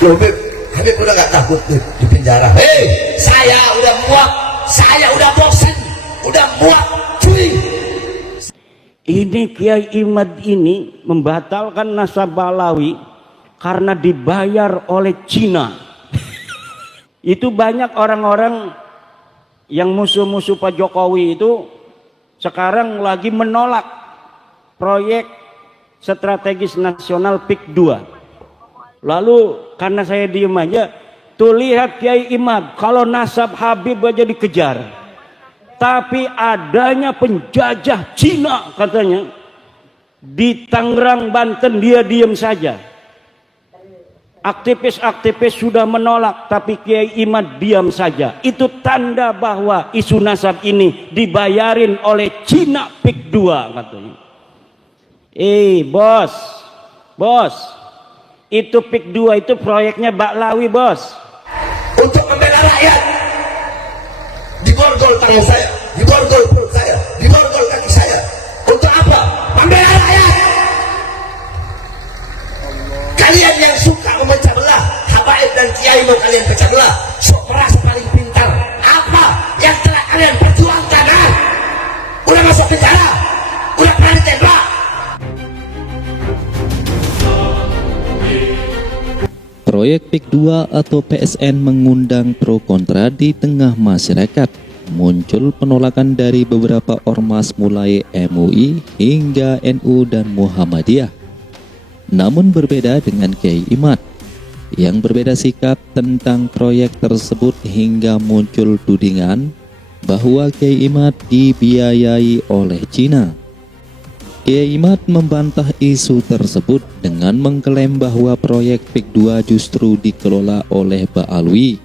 Loh Beb, Habib udah gak takut di penjara? Hei, saya udah muak, saya udah bosan, udah muak, cuy. Ini Kiai Imad ini membatalkan Nasabalawi karena dibayar oleh Cina. Itu banyak orang-orang yang musuh-musuh Pak Jokowi itu sekarang lagi menolak proyek strategis nasional PIK 2. Lalu karena saya diem aja, tuh lihat Kiai Imad, kalau nasab Habib aja dikejar, tapi adanya penjajah Cina katanya di Tangerang, Banten, dia diem saja. Aktivis-aktivis sudah menolak, tapi Kiai Imad diam saja. Itu tanda bahwa isu nasab ini dibayarin oleh Cina PIK 2 katanya. Bos, itu PIK 2 itu proyeknya Baklawi, bos. Untuk membela rakyat, diborgol tangan saya, diborgol perut saya, diborgol kaki saya. Untuk apa? Membela rakyat. Kalian yang suka memecah belah, habaib dan kiai mau kalian pecah belah, sok merasa paling pintar. Apa yang telah kalian perjuangkan? Udah masuk penjara, udah pernah ditembak. Proyek PIK 2 atau PSN mengundang pro kontra di tengah masyarakat. Muncul penolakan dari beberapa ormas mulai MUI hingga NU dan Muhammadiyah. Namun berbeda dengan Kiai Imad yang berbeda sikap tentang proyek tersebut hingga muncul tudingan bahwa Kiai Imad dibiayai oleh Cina. Kiai Imad membantah isu tersebut dengan mengklaim bahwa proyek PIK 2 justru dikelola oleh Ba'alwi.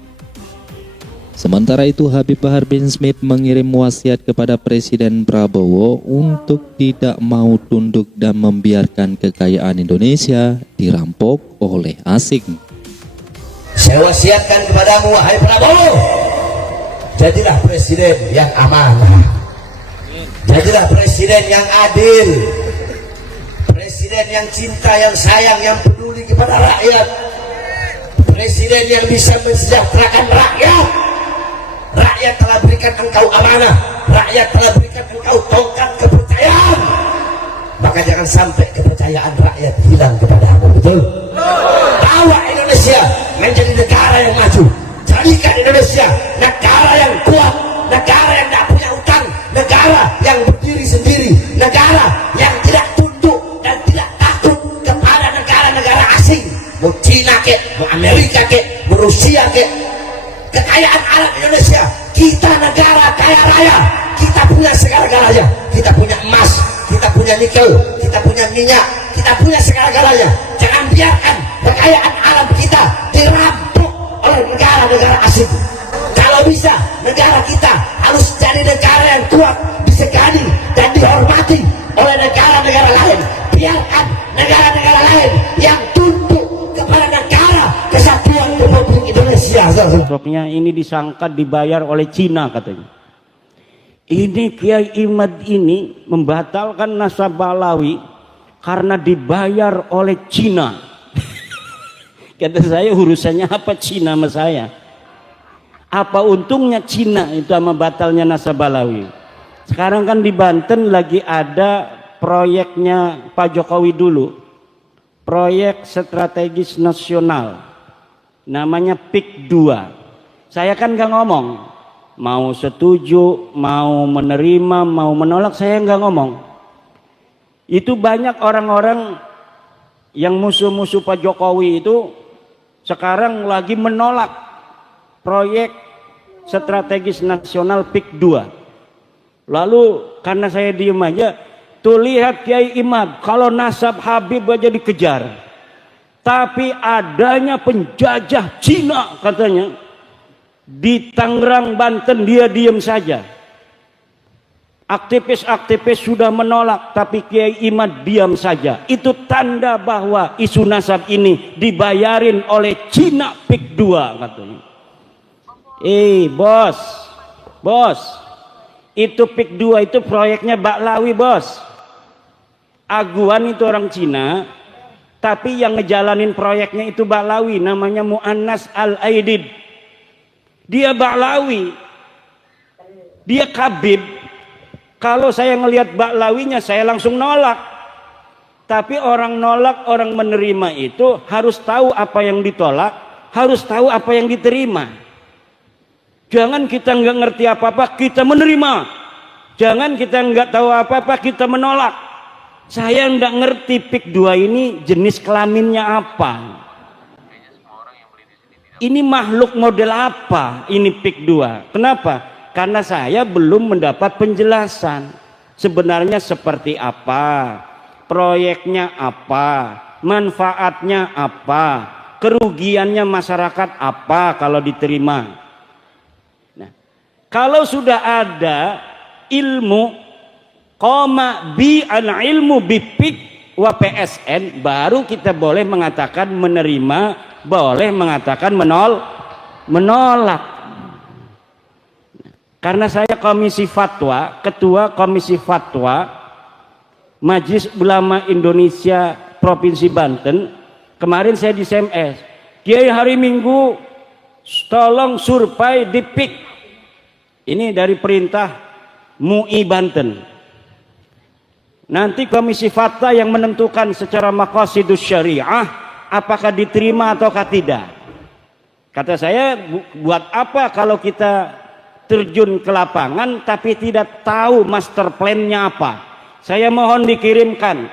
Sementara itu Habib Bahar bin Smith mengirim wasiat kepada Presiden Prabowo untuk tidak mau tunduk dan membiarkan kekayaan Indonesia dirampok oleh asing. Saya wasiatkan kepadamu, wahai Prabowo, jadilah presiden yang amanah, jadilah presiden yang adil, presiden yang cinta, yang sayang, yang peduli kepada rakyat, presiden yang bisa mensejahterakan rakyat. Rakyat telah berikan engkau amanah, rakyat telah berikan engkau tongkat kepercayaan, maka jangan sampai kepercayaan rakyat hilang kepadamu. Betul? Bawa Indonesia menjadi negara yang maju, jadikan Indonesia negara yang kuat, negara yang tidak punya utang, negara yang berdiri sendiri, negara yang tidak tunduk dan tidak takut kepada negara-negara asing, mau Cina kek, mau Amerika kek, mau Rusia kek. Kekayaan alam Indonesia, kita negara kaya raya, kita punya segala-galanya, kita punya emas, kita punya nikel, kita punya minyak, kita punya segala-galanya. Jangan biarkan kekayaan alam kita dirampok oleh negara-negara asing. Kalau bisa, negara kita harus jadi negara yang kuat, disegani dan dihormati oleh negara-negara lain. Biarkan negara-negara lain yang tunduk kepada negara kesatuan Republik Indonesia. Sosoknya ini disangka dibayar oleh Cina katanya. Ini Kiai Imad ini membatalkan Nasabalawi karena dibayar oleh Cina. Kata saya, urusannya apa Cina sama saya? Apa untungnya Cina itu sama batalnya Nasabalawi? Sekarang kan di Banten lagi ada proyeknya Pak Jokowi dulu, proyek strategis nasional, namanya PIK 2. Saya kan gak ngomong mau setuju, mau menerima, mau menolak, saya nggak ngomong. Itu banyak orang-orang yang musuh-musuh Pak Jokowi itu sekarang lagi menolak proyek strategis nasional PIK 2. Lalu karena saya diem aja, tuh lihat Kiai Imad, kalau nasab Habib aja dikejar, tapi adanya penjajah Cina katanya di Tangerang, Banten, dia diem saja. Aktivis-aktivis sudah menolak, tapi Kiai Imad diam saja. Itu tanda bahwa isu nasab ini dibayarin oleh Cina PIK 2 katanya. Bos, itu PIK 2 itu proyeknya Baklawi, bos. Aguan itu orang Cina, Tapi yang ngejalanin proyeknya itu Ba'lawi, namanya Mu'annas Al-Aidid. Dia Ba'lawi, dia Kabib. Kalau saya ngelihat Ba'lawinya saya langsung nolak. Tapi orang nolak, orang menerima itu harus tahu apa yang ditolak, harus tahu apa yang diterima. Jangan kita nggak ngerti apa-apa kita menerima. Jangan kita nggak tahu apa-apa kita menolak. Saya nggak ngerti PIK 2 ini jenis kelaminnya apa. Ini makhluk model apa ini PIK 2? Kenapa? Karena saya belum mendapat penjelasan. Sebenarnya seperti apa? Proyeknya apa? Manfaatnya apa? Kerugiannya masyarakat apa kalau diterima? Nah, kalau sudah ada ilmu koma bi al ilmu bi PIK wa PSN, baru kita boleh mengatakan menerima, boleh mengatakan menolak. Karena saya komisi fatwa, ketua komisi fatwa Majelis Ulama Indonesia Provinsi Banten, kemarin saya di SMS, Kiai hari Minggu tolong survei di PIK. Ini dari perintah MUI Banten. Nanti komisi fatwa yang menentukan secara maqasidus syariah apakah diterima ataukah tidak. Kata saya, buat apa kalau kita terjun ke lapangan tapi tidak tahu master plan-nya apa. Saya mohon dikirimkan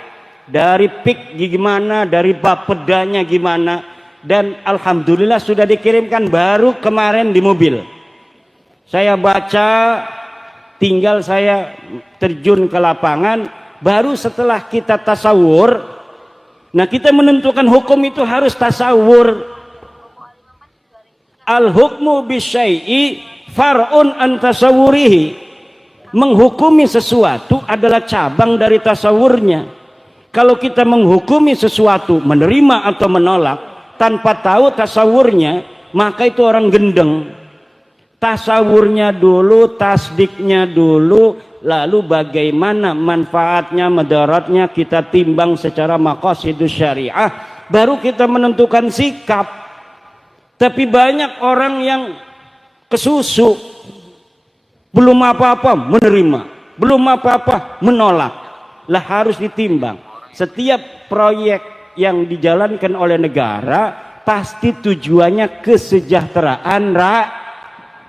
dari PIK gimana, dari bapedanya gimana, dan alhamdulillah sudah dikirimkan baru kemarin di mobil. Saya baca, tinggal saya terjun ke lapangan. Baru setelah kita tasawur, nah kita menentukan hukum itu harus tasawur. Al-hukmu bisyai'i far'un an tasawurihi. Menghukumi sesuatu adalah cabang dari tasawurnya. Kalau kita menghukumi sesuatu, menerima atau menolak, tanpa tahu tasawurnya, maka itu orang gendeng. Tasawurnya dulu, tasdiknya dulu, lalu bagaimana manfaatnya, madaratnya kita timbang secara maqasidus syariah, baru kita menentukan sikap. Tapi banyak orang yang kesusu, belum apa-apa menerima, belum apa-apa menolak. Lah harus ditimbang. Setiap proyek yang dijalankan oleh negara pasti tujuannya kesejahteraan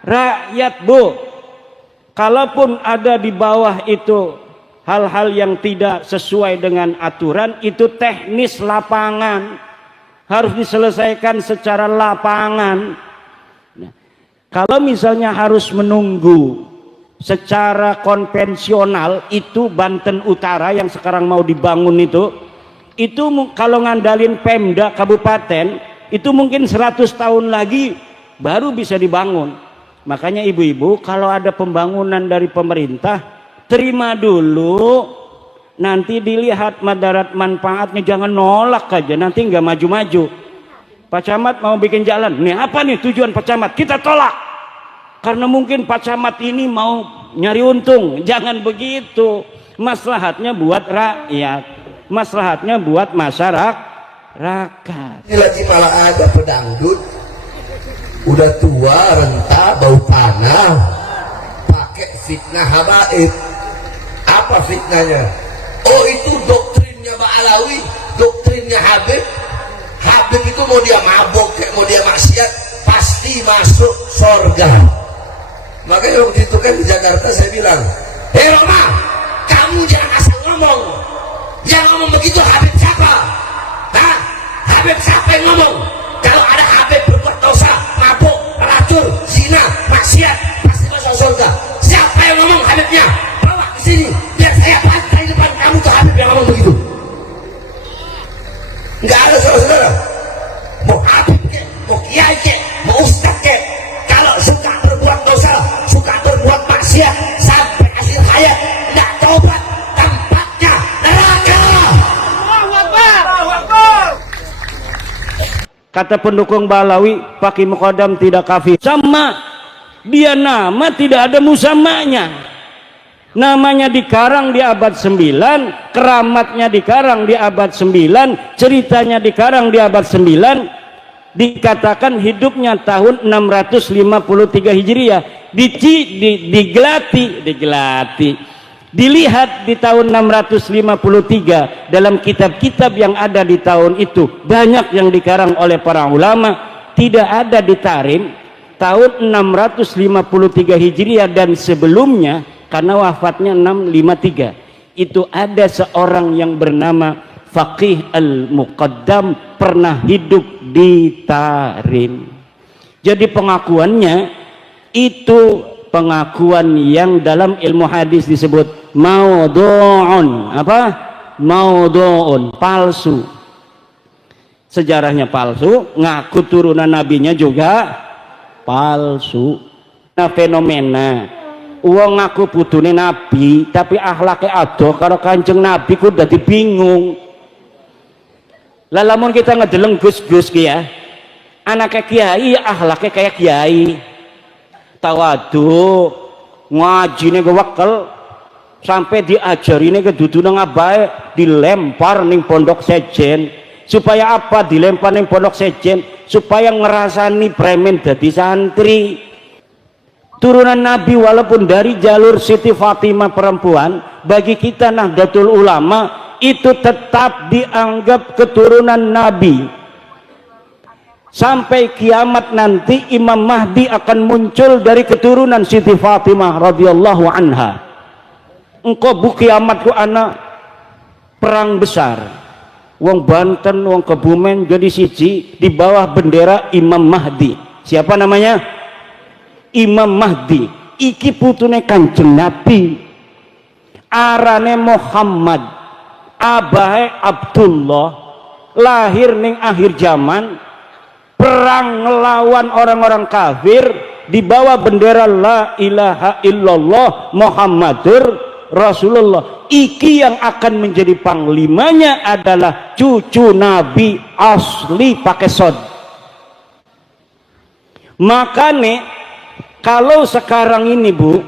rakyat, Bu. Kalaupun ada di bawah itu hal-hal yang tidak sesuai dengan aturan, itu teknis lapangan, harus diselesaikan secara lapangan. Nah, kalau misalnya harus menunggu secara konvensional, itu Banten Utara yang sekarang mau dibangun itu kalau ngandalin Pemda kabupaten itu mungkin 100 tahun lagi baru bisa dibangun. Makanya ibu-ibu kalau ada pembangunan dari pemerintah, terima dulu, nanti dilihat madarat manfaatnya, jangan nolak aja, nanti nggak maju-maju. Pak Camat mau bikin jalan, nih apa nih tujuan Pak Camat, kita tolak karena mungkin Pak Camat ini mau nyari untung. Jangan begitu, maslahatnya buat rakyat, maslahatnya buat masyarakat. Ini lagi malah ada pedangdut udah tua, renta, bau tanah, pakai fitnah habaib. Apa fitnahnya? Oh, itu doktrinnya Ba'lawi, doktrinnya Habib. Habib itu mau dia mabok, mau dia maksiat, pasti masuk surga. Makanya waktu itu kan di Jakarta saya bilang, hei Roma, kamu jangan asal ngomong. Yang ngomong begitu Habib siapa? Hah? Habib siapa yang ngomong? Kalau ada Habib berbuat dosa, mabuk, racun, zina, maksiat, pasti masuk surga. Siapa yang ngomong Habibnya? Bawa ke sini, biar saya pantai depan kamu tuh Habib yang ngomong begitu. Enggak ada saudara-saudara. Mau Habib ke, mau kiai ke, mau ustaz ke, kalau suka berbuat dosa, suka berbuat maksiat sampai akhir hayat, tidak tobat, tempatnya neraka. Kata pendukung Ba'lawi, Pak Muqaddam tidak kafir. Sama, dia nama tidak ada musamanya. Namanya dikarang di abad 9, keramatnya dikarang di abad 9, ceritanya dikarang di abad 9, dikatakan hidupnya tahun 653 Hijriah. Digelati, dilihat di tahun 653 dalam kitab-kitab yang ada di tahun itu, banyak yang dikarang oleh para ulama, tidak ada di Tarim tahun 653 Hijriah dan sebelumnya, karena wafatnya 653. Itu ada seorang yang bernama Faqih Al-Muqaddam pernah hidup di Tarim. Jadi pengakuannya itu pengakuan yang dalam ilmu hadis disebut maudhu'un. Apa? Maudhu'un, palsu. Sejarahnya palsu, ngaku turunan nabinya juga palsu. Nah, fenomena uang ngaku putune nabi tapi akhlaknya adoh karo kanjeng nabi ku dadi bingung. Lah lamun kita ngedeleng gus-gus ki ya, anaknya kiai akhlaknya kayak kiai, tawadu, ngajine kewekel, sampai diajarine kedudune ngabae dilempar ning pondok sejen. Supaya apa dilempar ning pondok sejen? Supaya ngerasani premen dadi santri. Turunan Nabi walaupun dari jalur Siti Fatimah perempuan, bagi kita Nahdlatul Ulama itu tetap dianggap keturunan Nabi. Sampai kiamat nanti Imam Mahdi akan muncul dari keturunan Siti Fatimah radhiyallahu anha. Engkau bu kiamatku anak perang besar. Wong Banten, wong Kebumen jadi siji di bawah bendera Imam Mahdi. Siapa namanya? Imam Mahdi. Iki putune Kanjeng Nabi. Arane Muhammad, abahe Abdullah, lahir ning akhir zaman, perang ngelawan orang-orang kafir di bawah bendera la ilaha illallah Muhammadur Rasulullah. Iki yang akan menjadi panglimanya adalah cucu Nabi asli pakai sod. Makanya kalau sekarang ini bu,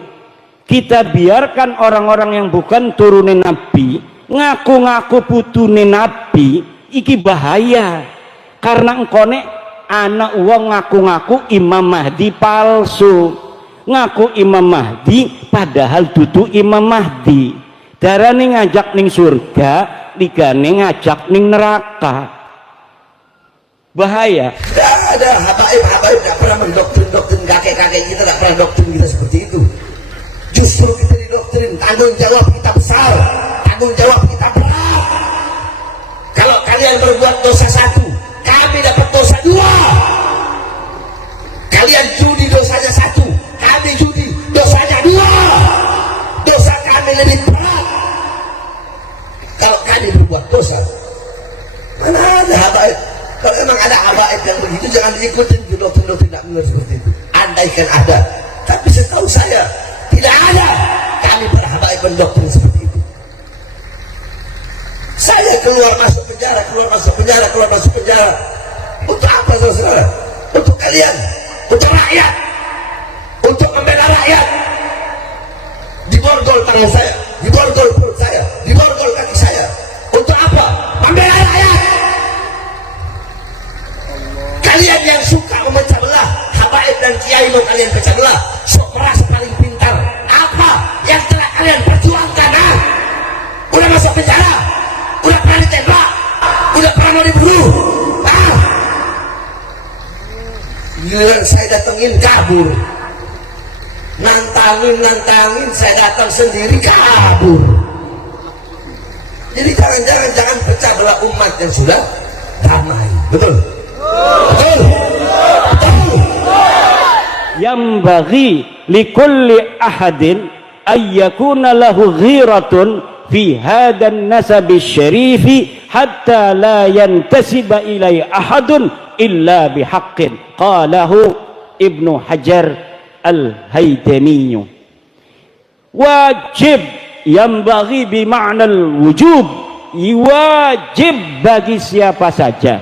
kita biarkan orang-orang yang bukan turunan Nabi ngaku-ngaku putune Nabi, iki bahaya. Karena engkone anak uang ngaku-ngaku Imam Mahdi palsu, ngaku Imam Mahdi padahal dudu Imam Mahdi. Darane ngajak ning surga, ligane ngajak ning neraka. Bahaya. Tidak ada habaib tidak pernah mendoktrin kakek-kakek kita, tidak pernah doktrin kita seperti itu. Justru kita didoktrin, tanggung jawab kita besar, tanggung jawab kita berat. Kalau kalian berbuat dosa satu, kami dapat dosa dua. Kalian judi dosanya satu, kami judi dosanya dua. Dosa kami lebih berat. Kalau kami berbuat dosa, mana ada habaib? Kalau memang ada habaib yang begitu, jangan diikutin doktrin-doktrin tidak benar seperti itu. Andaikan ada, tapi setahu saya tidak ada. Kami para habaib mendoktrin seperti itu. Saya keluar masuk penjara, keluar masuk penjara, keluar masuk penjara. Untuk apa saudara? Untuk kalian, untuk rakyat, untuk membela rakyat. Diborgol tangan saya, diborgol perut saya, diborgol kaki saya. Untuk apa? Membela rakyat. Kalian yang suka memecah belah, habaib dan kiai mau kalian pecah belah, sok merasa paling pintar. Apa yang telah kalian perjuangkan? Udah masuk penjara, udah pernah ditembak, udah pernah mau dibunuh. Giliran saya datengin kabur, nantangin, saya datang sendiri kabur. Jadi jangan pecah belah umat yang sudah damai. Betul? Betul. Yambaghi likulli ahadin ayyakuna lahu ghiratun fi hadan nasabi syarifi hatta la yantasiba ilai ahadun illa bihaqqin. Qalahu Ibnu Hajar Al-Haytami. Wajib, yambaghi bima'nal wujub, wajib bagi siapa saja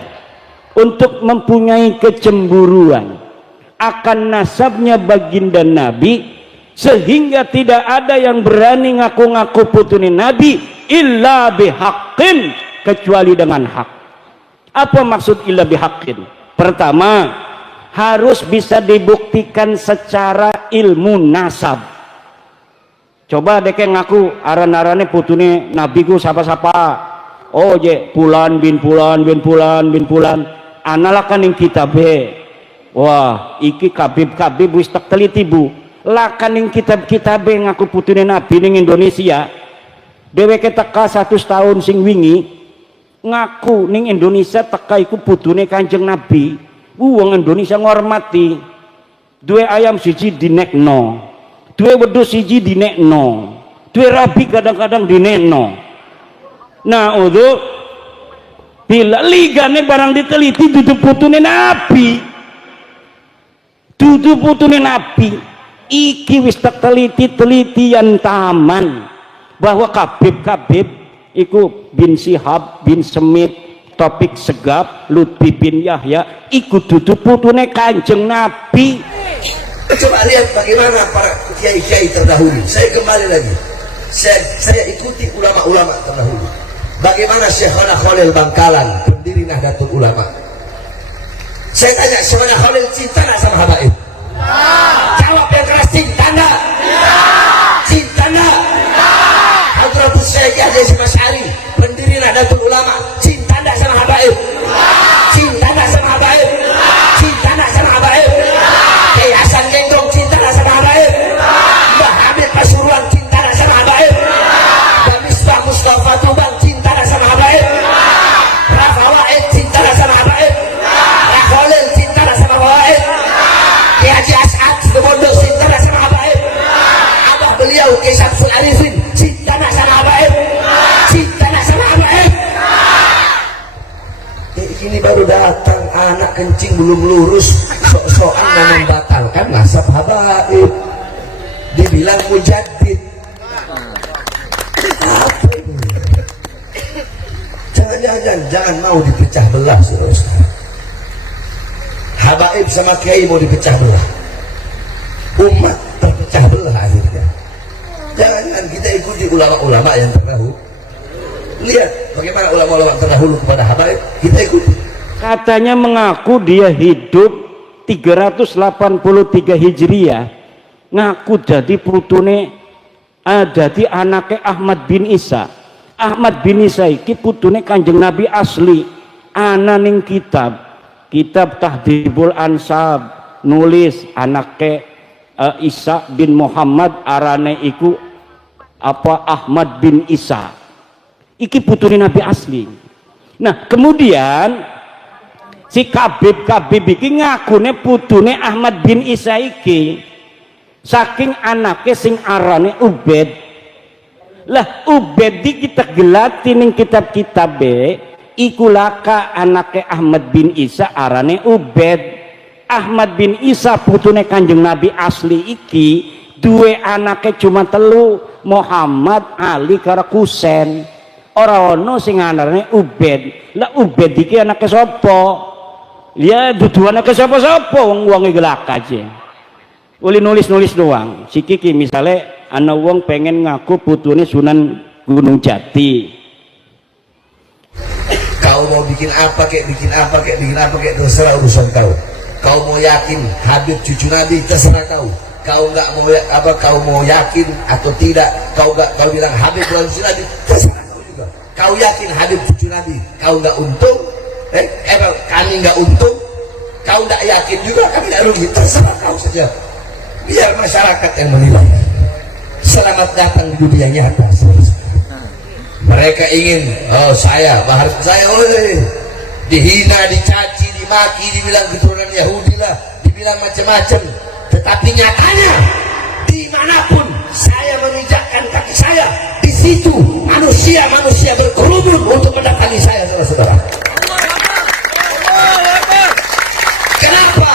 untuk mempunyai kecemburuan akan nasabnya baginda Nabi sehingga tidak ada yang berani ngaku-ngaku putune Nabi illa bihaqqin, kecuali dengan hak. Apa maksud illa bihaqqin? Pertama, harus bisa dibuktikan secara ilmu nasab. Coba deke ngaku aran-arane putune Nabi ku sapa-sapa. Oh je pulan bin pulan bin pulan bin pulan. Analakan yang kitabe. Wah, iki kabib wis tak teliti bu. Lakan yang kitab-kitabe ngaku putune Nabi ning Indonesia. Dheweke teka 100 tahun sing wingi ngaku ning Indonesia teka iku putune Kanjeng Nabi. Wong Indonesia ngormati. Duwe ayam siji dinekno, duwe wedhus siji dinekno, duwe rabi kadang-kadang dinekno. Nah, untuk bila ligane barang diteliti dudu putune Nabi. Dudu putune Nabi. Iki wis tak teliti-telitian taman bahwa kabib iku bin Syihab bin Semit, Topik Segap, Lutfi bin Yahya iku dudu putune Kanjeng Nabi. Coba lihat bagaimana para kiai-kiai terdahulu. Saya kembali lagi, saya ikuti ulama-ulama terdahulu. Bagaimana Syekhona Khalil Bangkalan, pendiri Nahdlatul Ulama. Saya tanya, Syekhona Khalil cinta nggak sama habaib? Jawab yang keras, cinta nggak? Cinta nggak? Hadratus Syekh Yahya Syar'i, pendiri Nahdlatul Ulama, cinta nggak sama habaib? Cinta nggak sama habaib? Cinta nggak sama habaib? Kiai Hasan Genggong cinta nggak sama habaib? Mbah Habib Pasuruan cinta nggak sama habaib? Mbah Misbah Mustafa Tubang cinta nggak sama habaib? Rafa Wa'id cinta nggak sama habaib? Rakholil cinta nggak sama habaib? Kiai Haji As'ad Semondo cinta nggak sama habaib? Abah beliau Kiai Syamsul Arifin cinta nggak sama habaib? Cinta nggak sama habaib? Ini baru datang anak kencing belum lurus, sok-sokan mau membatalkan nasab habaib, dibilang mujaddid. Apa ini? Jangan mau dipecah belah, saudara. Habaib sama kiai mau dipecah belah, umat terpecah belah akhirnya. Jangan kita ikuti ulama-ulama yang terdahulu. Lihat bagaimana ulama-ulama terdahulu kepada habaib, kita ikuti. Katanya mengaku dia hidup 383 Hijriah, ngaku jadi putune jadi anaknya Ahmad bin Isa. Ahmad bin Isa iki putune Kanjeng Nabi asli. Ana ning kitab Tahdhibul Ansab nulis anaknya Isa bin Muhammad arane iku apa Ahmad bin Isa. Iki putune Nabi asli. Nah, kemudian si kabib iki ngakune putune Ahmad bin Isa iki saking anaknya sing arane Ubed. Lah Ubed iki kita gelati ning kitab-kitab iku laka anaknya Ahmad bin Isa arane Ubed. Ahmad bin Isa putune Kanjeng Nabi asli iki duwe anaknya cuma telu, Muhammad, Ali karo Husain. Ora ono sing arane Ubed. Lah Ubed iki anake sapa? Ya dudu anake sapa-sapa wong-wong gelak aja. Uli nulis-nulis doang. Sikiki misale ana wong pengen ngaku putune Sunan Gunung Jati. Kau mau bikin apa kek terserah urusan kau. Kau mau yakin Habib cucu Nabi, terserah kau. Kau nggak mau kau mau yakin atau tidak, kau bilang Habib cucu Nabi, terserah. Kau yakin Habib cucu Nabi, kau nggak untung, kami nggak untung, kau nggak yakin juga, kami nggak rugi, terserah kau saja. Biar masyarakat yang menilai. Selamat datang di dunia nyata. Mereka ingin, saya dihina, dicaci, dimaki, dibilang keturunan Yahudi lah, dibilang macam-macam. Tetapi nyatanya, dimanapun saya menginjakkan kaki saya, di situ manusia berkerumun untuk mendatangi saya, saudara-saudara. Kenapa?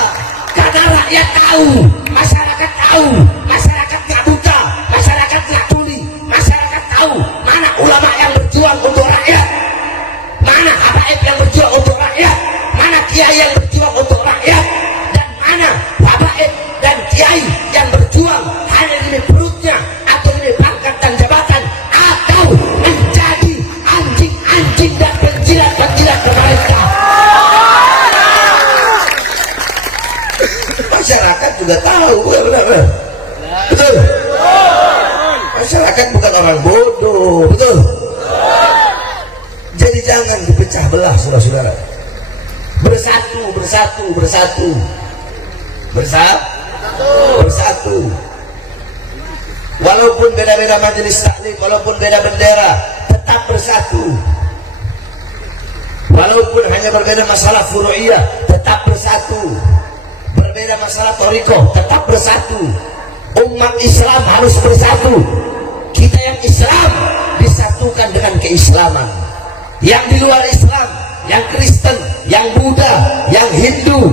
Karena rakyat tahu, masyarakat tahu, masyarakat nggak buta, masyarakat nggak tuli, masyarakat tahu mana ulama yang berjuang untuk rakyat, mana habaib yang berjuang untuk rakyat, mana kiai yang berjuang untuk rakyat, dan mana habaib dan kiai yang berjuang hanya demi saudara-saudara. Bersatu, bersatu, bersatu. Bersatu. Walaupun beda-beda majelis taklim, walaupun beda bendera, tetap bersatu. Walaupun hanya berbeda masalah furu'iyah, tetap bersatu. Berbeda masalah thariqah, tetap bersatu. Umat Islam harus bersatu. Kita yang Islam disatukan dengan keislaman. Yang di luar Islam, yang Kristen, yang Buddha, yang Hindu,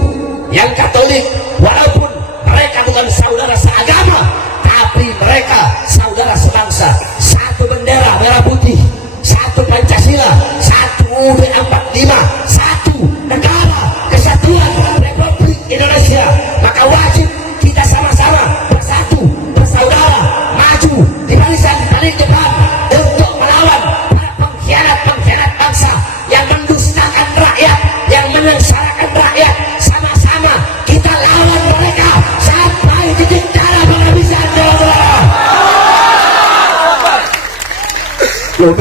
yang Katolik, walaupun mereka bukan saudara seagama, tapi mereka saudara sebangsa. Satu bendera merah putih, satu Pancasila, satu UUD 45, satu negara kesatuan Republik Indonesia. Maka wajib kita sama-sama bersatu, bersaudara, maju di barisan paling depan untuk melawan para pengkhianat-pengkhianat bangsa yang mendustakan rakyat, yang menyengsarakan rakyat. Sama-sama kita lawan mereka sampai titik darah penghabisan. Loh,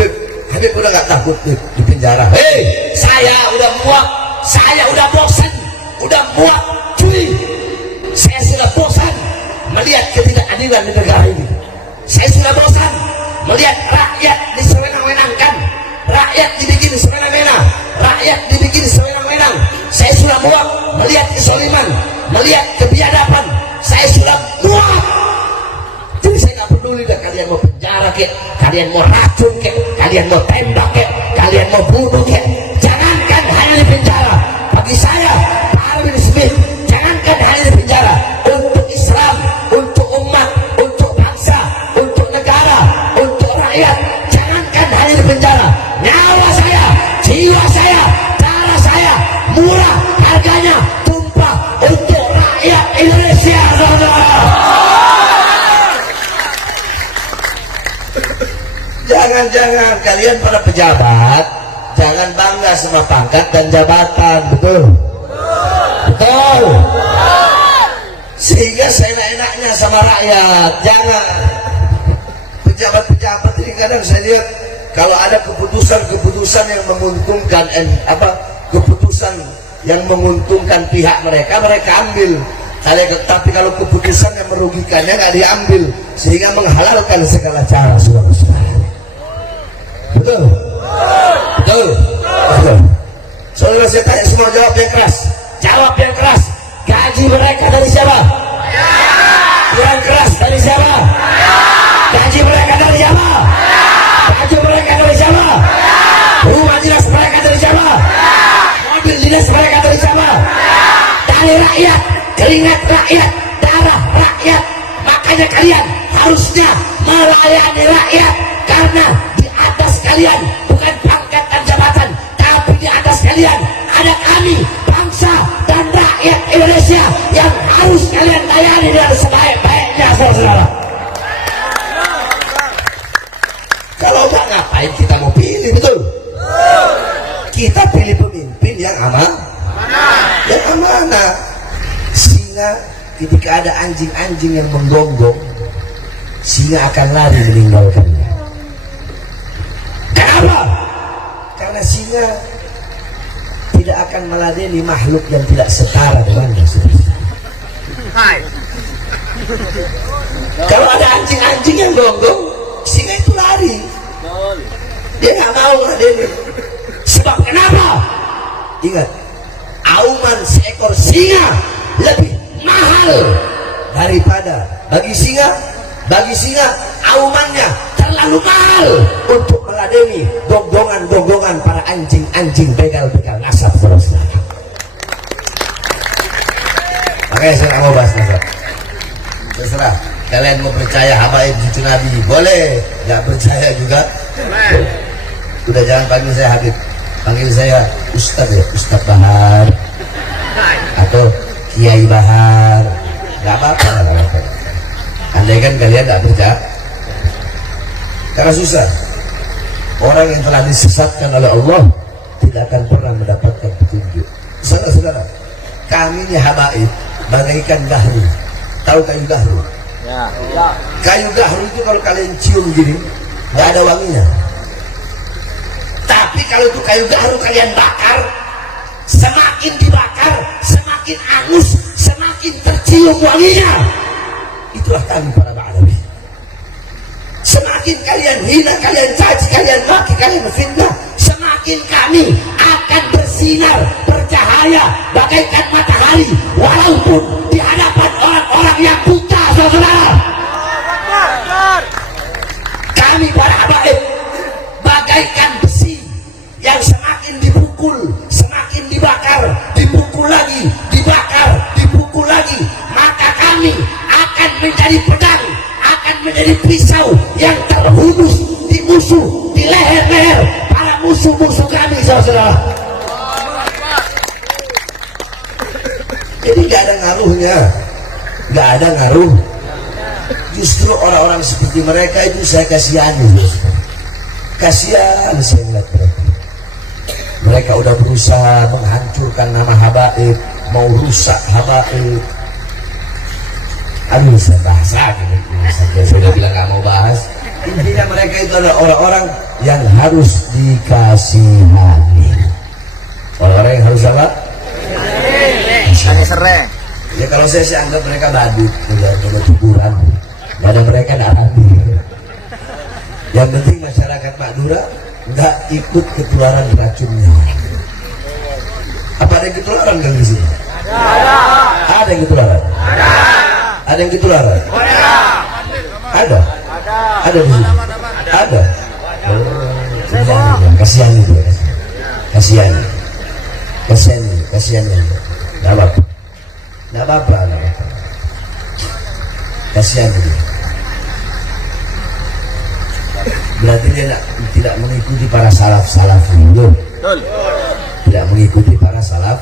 Habib udah gak takut di penjara. Hei, saya udah muak, saya udah bosan, udah muak, cuy. Saya sudah bosan melihat ketidakadilan di negara ini. Saya sudah bosan melihat rakyat disewenang-wenangkan, rakyat dibikin sewenang-wenang, rakyat dibikin sewenang-wenang. Saya sudah muak melihat kesoliman, melihat kebiadaban. Saya sudah muak. Jadi saya nggak peduli dah kalian mau penjara kek, kalian mau racun kek, kalian mau tembak kek, kalian mau bunuh kek. Jangankan hanya di penjara. Bagi saya, Pak Alvin Smith, jangankan hanya di penjara. Untuk Islam, untuk umat, untuk bangsa, untuk negara, untuk rakyat, jangankan hanya di penjara. Nyawa saya, jiwa saya, darah saya, murah harganya, tumpah untuk rakyat Indonesia. Jangan-jangan kalian para pejabat jangan bangga sama pangkat dan jabatan, betul? Betul. Sehingga seenak-enaknya sama rakyat. Jangan. Pejabat-pejabat ini kadang saya lihat kalau ada keputusan-keputusan yang menguntungkan keputusan yang menguntungkan pihak mereka ambil. Tapi kalau keputusan yang merugikannya nggak diambil, sehingga menghalalkan segala cara. Saudara-saudara. Betul? Betul? Betul. Saudara, saya tanya semua, jawab yang keras. Jawab yang keras. Gaji mereka dari siapa? Yang keras dari siapa? Gaji mereka dari siapa? Gaji mereka dari siapa? Rumah dinas mereka dari siapa? Mobil dinas mereka dari siapa? Dari rakyat, keringat rakyat, darah rakyat. Makanya kalian harusnya melayani rakyat, karena di atas kalian bukan pangkat dan jabatan, tapi di atas kalian ada kami, bangsa dan rakyat Indonesia, yang harus kalian layani dengan sebaik-baiknya, saudara. Kalau enggak, ngapain kita mau pilih, betul? Kita pilih pemimpin yang yang amanah. Sehingga ketika ada anjing-anjing yang menggonggong, singa akan lari meninggalkannya. Kenapa? Karena singa tidak akan meladeni makhluk yang tidak setara dengannya. Kalau ada anjing-anjing yang gonggong, singa itu lari. Dia nggak mau meladeni. Sebab kenapa? Ingat, auman seekor singa lebih mahal daripada bagi singa aumannya terlalu mahal untuk meladeni gonggongan para anjing-anjing begal-begal nasab, saudara. Makanya saya mau bahas nasab. Terserah kalian mau percaya habaib cucu Nabi boleh, nggak percaya juga. Udah, jangan panggil saya Habib, panggil saya Ustadz ya, Ustadz Bahar atau Kiai Bahar, nggak apa-apa. Andai kan kalian nggak percaya, karena susah. Orang yang telah disesatkan oleh Allah tidak akan pernah mendapatkan petunjuk. Saudara-saudara, kami ini habaib bagaikan gahru. Tahu kayu gahru? Ya. Kayu gahru itu kalau kalian cium gini nggak ada wanginya. Tapi kalau itu kayu garu kalian bakar, semakin dibakar semakin angus, semakin tercium wanginya. Itulah kami para Ba'alawi. Semakin kalian hina, kalian caci, kalian maki, kalian fitnah, semakin kami akan bersinar, bercahaya bagaikan matahari, walaupun di hadapan orang-orang yang buta, saudara. Kami para habaib bagaikan besi yang semakin dipukul, semakin dibakar, dipukul lagi, dibakar, dipukul lagi, maka kami akan menjadi pedang, akan menjadi pisau yang terhunus di musuh, di leher-leher para musuh-musuh kami, saudara. Jadi gak ada ngaruhnya, gak ada ngaruh. Justru orang-orang seperti mereka itu saya kasihani, kasihan saya melihat mereka. Mereka udah berusaha menghancurkan nama habaib, mau rusak habaib. Aduh, saya bahasa gini, saya sudah bilang gak mau bahas. Intinya mereka itu adalah orang-orang yang harus dikasihani. Orang-orang yang harus apa? Serai. Ya kalau saya sih anggap mereka badut, udah kuburan. Gak ada mereka darah. Yang penting masyarakat Madura nggak ikut ketularan racunnya. Apa ada yang ketularan kan di sini? Ada yang ketularan? Ada yang ketularan? Ada? Ada di sini? Ada? Oh, kasihan itu. Kasihan. Nggak apa-apa. Nggak apa-apa. Kasihan itu. Berarti dia tidak mengikuti para salaf dulu. Tidak mengikuti para salaf.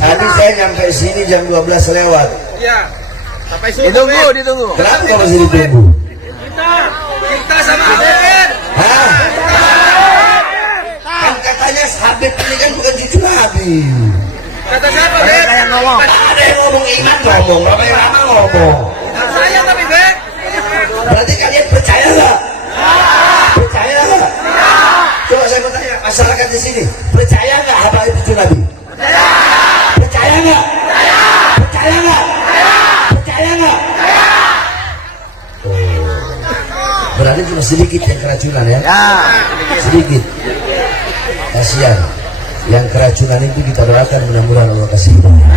Tadi saya nyampe sini jam 12 lewat. Iya. Sampai subuh. Ditunggu. Kenapa masih ditunggu? Kita sama Habib. Hah? Kan katanya Habib ini kan bukan cucu Nabi. Kata siapa, Beb? Yang ngomong. Ada yang ngomong iman ngomong, Ramai Rama ngomong. Saya tapi, Beb. Berarti kalian percaya nggak? Percaya nggak? Coba saya mau tanya masyarakat di sini, percaya nggak habaib itu Nabi? Percaya nggak? Percaya nggak? Percaya nggak? Oh. Berarti cuma sedikit yang keracunan ya? Sedikit. Kasihan. Yang keracunan itu kita doakan mudah-mudahan Allah kasih hidayah.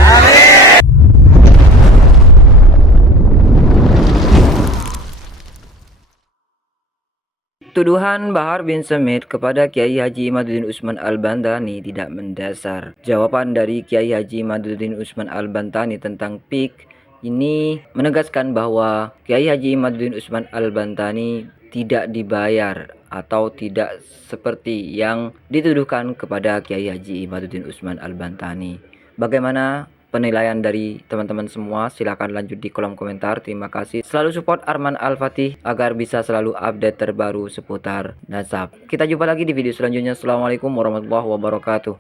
Tuduhan Bahar bin Smith kepada Kiai Haji Imaduddin Usman Al-Bantani tidak mendasar. Jawaban dari Kiai Haji Imaduddin Usman Al-Bantani tentang PIK ini menegaskan bahwa Kiai Haji Imaduddin Usman Al-Bantani tidak dibayar atau tidak seperti yang dituduhkan kepada Kiai Haji Imaduddin Usman Al-Bantani. Bagaimana penilaian dari teman-teman semua? Silahkan lanjut di kolom komentar. Terima kasih. Selalu support Arman Al-Fatih agar bisa selalu update terbaru seputar nasab. Kita jumpa lagi di video selanjutnya. Assalamualaikum warahmatullahi wabarakatuh.